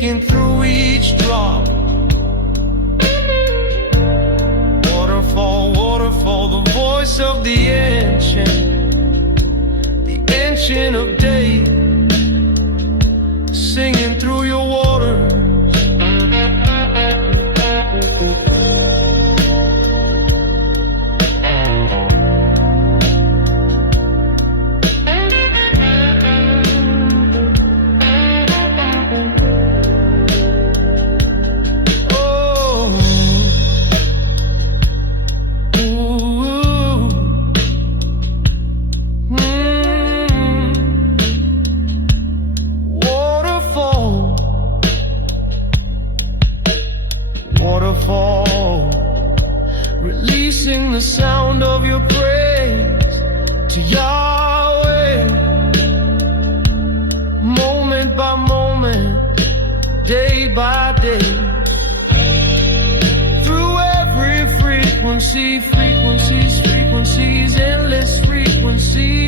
taking through each drop. Waterfall, waterfall, the voice of the ancient of days, singing through your waters. Waterfall, releasing the sound of your praise to Yahweh, moment by moment, day by day, through every frequency, frequencies, endless frequencies.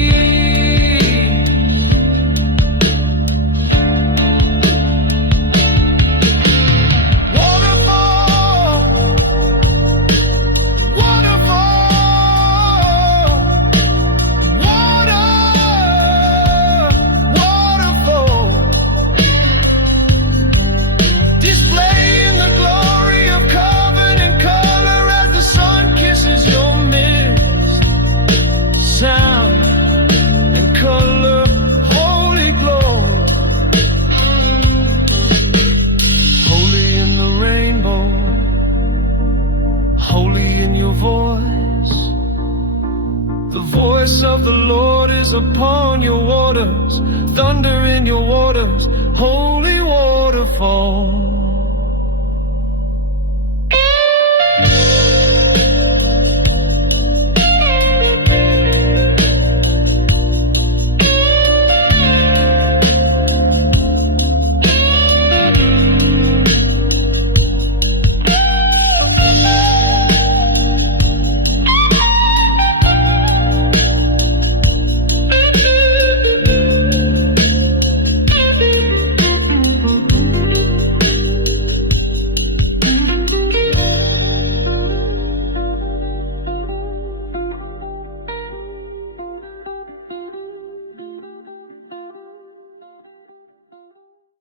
The voice of the Lord is upon your waters, thunder in your waters, holy waterfall.